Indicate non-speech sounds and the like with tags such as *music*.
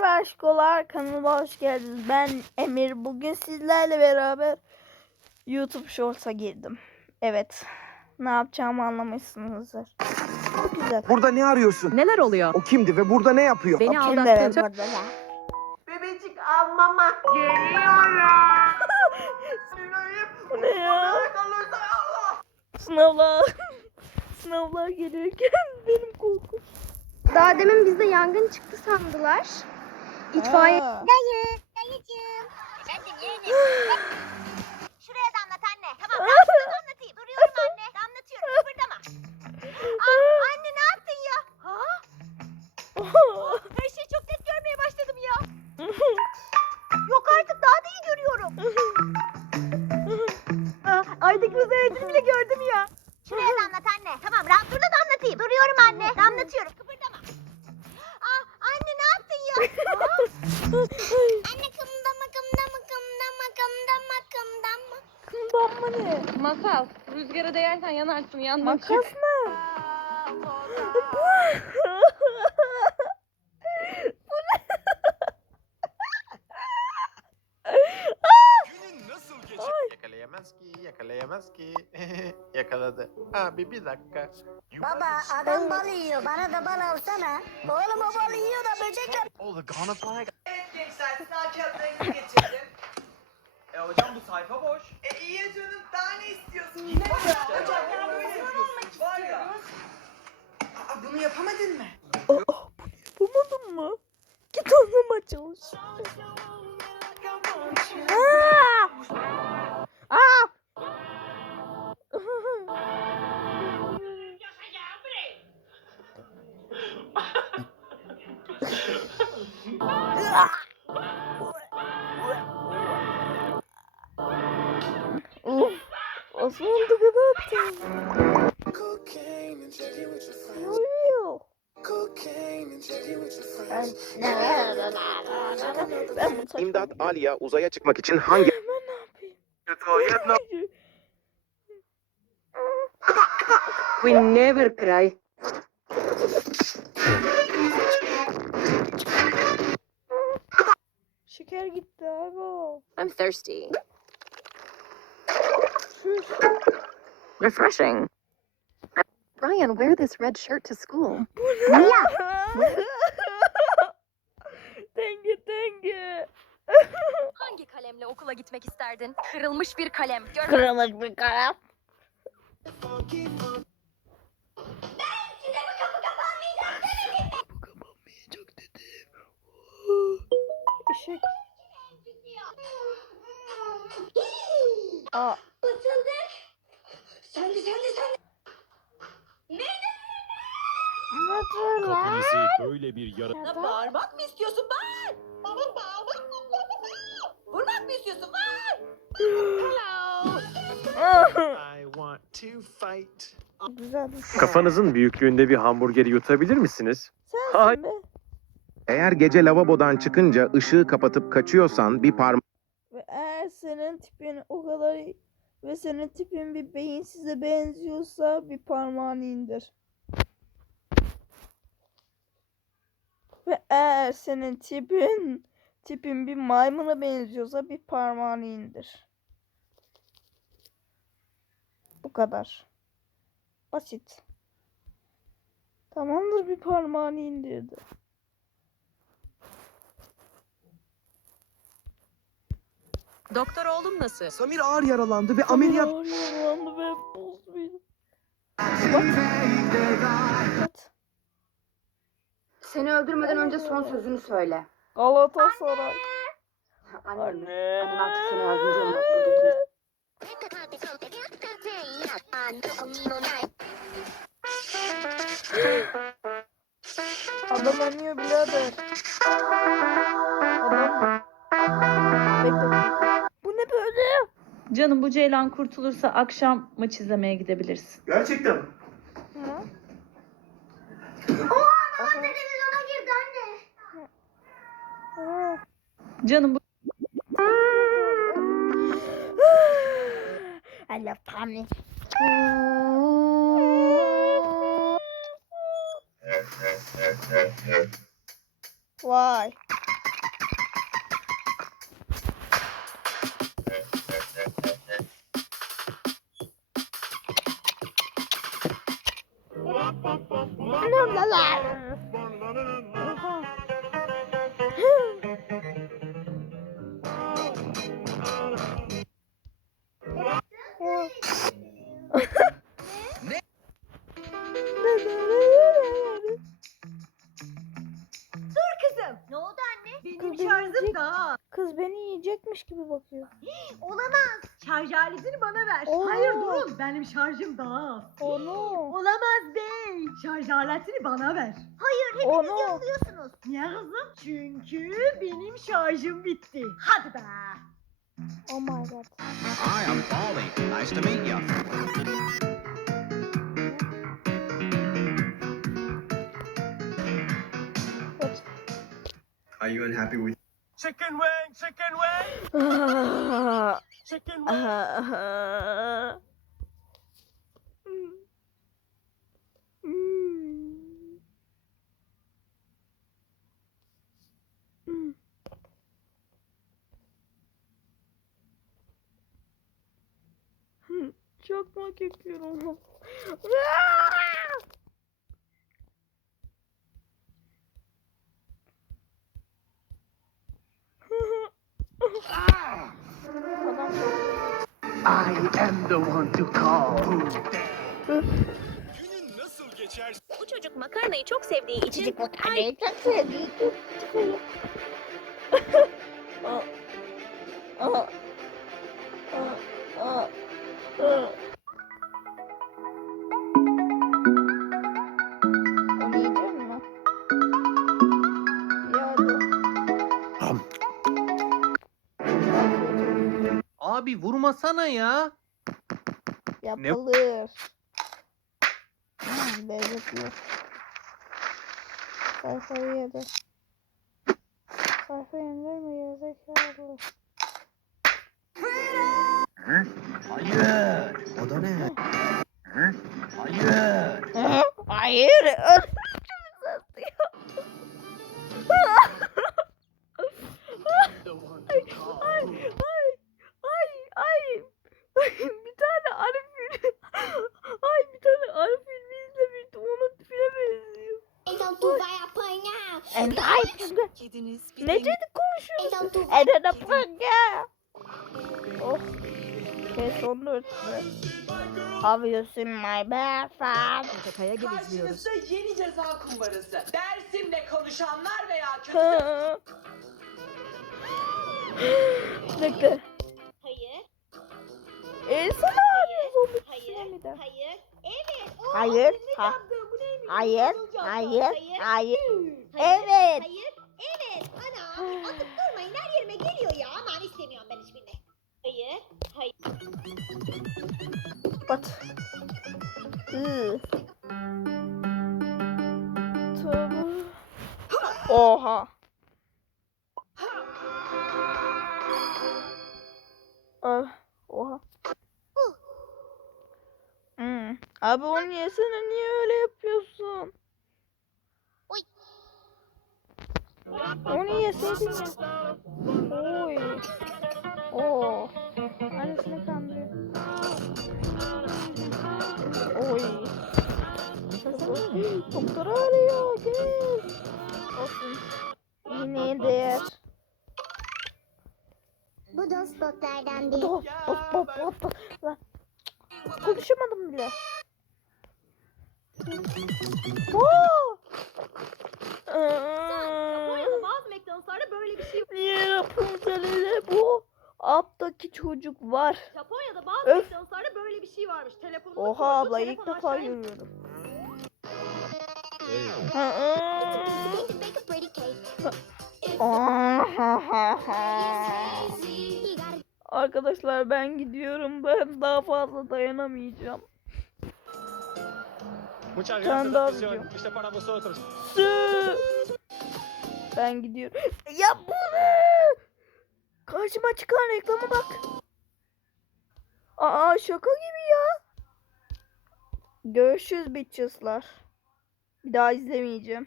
Merhaba aşkolar kanalıma hoş geldiniz. Ben Emir. Bugün sizlerle beraber YouTube Shorts'a girdim. Evet. Ne yapacağımı anlamışsınızdır. Çok güzel. Burada ne arıyorsun? Neler oluyor? O kimdi ve burada ne yapıyor? Beni aldattın. ya? Bebecik almama geliyorum. Bu *laughs* ne ya? Sınavlar. Sınavlar gelirken *laughs* benim korkum. Daha demin bizde yangın çıktı sandılar. İtfaiye. Dayı, dayıcığım. Efendim yeğenim. Şuraya damlat anne. Tamam ben şurada damlatayım. Duruyorum anne. Damlatıyorum kıpırdama. Aa, anne ne yaptın ya? Ha? *laughs* Her şeyi çok net görmeye başladım ya. *laughs* Yok artık daha da iyi görüyorum. Aa, Aydaki özelliğini bile gördüm ya. Şuraya damlat anne. Tamam rahat dur da damlatayım. Duruyorum anne. *laughs* Damlatıyorum Anne kımdama kımdama kımdama kımdama kımdama. Damla ne? Makas. Rüzgara değersen yanarsın yanma. Makas ne? Yakalayamaz ki, yakalayamaz ki. *laughs* Yakaladı. Abi bir dakika. Baba adam bal yiyor. Bana da bal alsana. Oğlum o bal yiyor da böcekler. Oh, the getirdim. E hocam bu sayfa boş. E iyi canım daha ne istiyorsun? Ne ya? Hocam ya böyle. Var ya. Aa, bunu yapamadın mı? Oh, Yapamadın mı? Git onunla çalış. Aa! Aa! *laughs* *laughs* Of, Osman da kadar attım. Ne oluyor? Ben, ben bu saçma- İmdat Aliya uzaya çıkmak için hangi... We never cry. Şeker gitti abi. I'm thirsty. Refreshing. Ryan, wear this red shirt to school. denge denge. Hangi kalemle okula gitmek isterdin? Kırılmış bir kalem. Gör Kırılmış bir kalem. Eşek. Aa, Mutlu Kapınızı böyle bir yara... lan. Bağırmak mı istiyorsun? Bağır. Baba bağırmak mı istiyorsun? Vurmak mı istiyorsun? Bağır. *laughs* I want to fight. Güzel bir şey. Kafanızın büyüklüğünde bir hamburgeri yutabilir misiniz? Sensin Hayır. be. Eğer gece lavabodan çıkınca ışığı kapatıp kaçıyorsan bir parmak... Ve eğer senin tipin o kadar ve senin tipin bir beyinsize benziyorsa bir parmağını indir. Ve eğer senin tipin tipin bir maymuna benziyorsa bir parmağını indir. Bu kadar. Basit. Tamamdır bir parmağını indirdi. Doktor oğlum nasıl? Samir ağır yaralandı ve ameliyat... Yaralandı ve. What? Seni öldürmeden önce son sözünü söyle. Galatasaray. Anne. Anne. Annen artık sana yardımcı olmaz. Adam ölmüyor birader. Canım bu Ceylan kurtulursa akşam maç izlemeye gidebilirsin. Gerçekten Ha? Televizyona girdi anne. Canım bu I love Tommy. Vay. alive. Şarj aletini bana ver. Oo. Hayır durun benim şarjım daha az. Onu. Olamaz bey. Şarj aletini bana ver. Hayır Onu. yolluyorsunuz. Niye kızım? Çünkü benim şarjım bitti. Hadi be. Oh my god. Hi, I'm Polly. Nice to meet you. Are you unhappy with Chicken wing, chicken wing, *laughs* Ah, ah, mm. Mm. Mm. Hı, Çakmak yapıyorum. *laughs* Günün nasıl geçer? Bu çocuk makarnayı çok sevdiği için Çocuk makarnayı *laughs* çok sevdiği için Aa. Aa. Aa. Aa. Aa. Abi vurmasana ya. Yapılır. Lezzetli. Sayfayı yedi. Sayfa yenir mi gerizekalı? Hayır. O da ne? Hayır. Hayır. Ay, Kediniz ne çocuk konuşuyorsun? Eden apanga. Oh. Kes onu örtme. Have you seen my bathroom? Karşınızda yeni ceza kumbarası. Dersimle konuşanlar veya *laughs* kötü. Bekle. Hayır. Sana abi Hayır. de? Hayır. Evet. O Hayır, ne ha-? Hayır, hayır, hayır. Hayır. What? Hı. Tövbe. Oha. Ah, oha. Hmm. Abi onu yesene niye öyle yapıyorsun? Oy. Onu yeseydin ya. Oy. Oo. Annesini kandırıyor. Doktor arıyor. Gel. Olsun. İğneye değer. Bu dostluklardan Hop hop hop hop hop. Lan. Konuşamadım bile. Oo. Bazı McDonald'slarda böyle bir şey Niye Rapunzel'de bu aptaki çocuk var? Japonya'da bazı Öf. Böyle bir şey varmış. Telefonunu Oha abla ilk defa görüyorum. Arkadaşlar ben gidiyorum. Ben daha fazla dayanamayacağım. Muchas gracias, de atención. İşte para vosotros. Ben gidiyorum. Ya bu ne? Karşıma çıkan reklama bak. Aa şaka gibi ya. Görüşürüz bitches'lar. Bir daha izlemeyeceğim.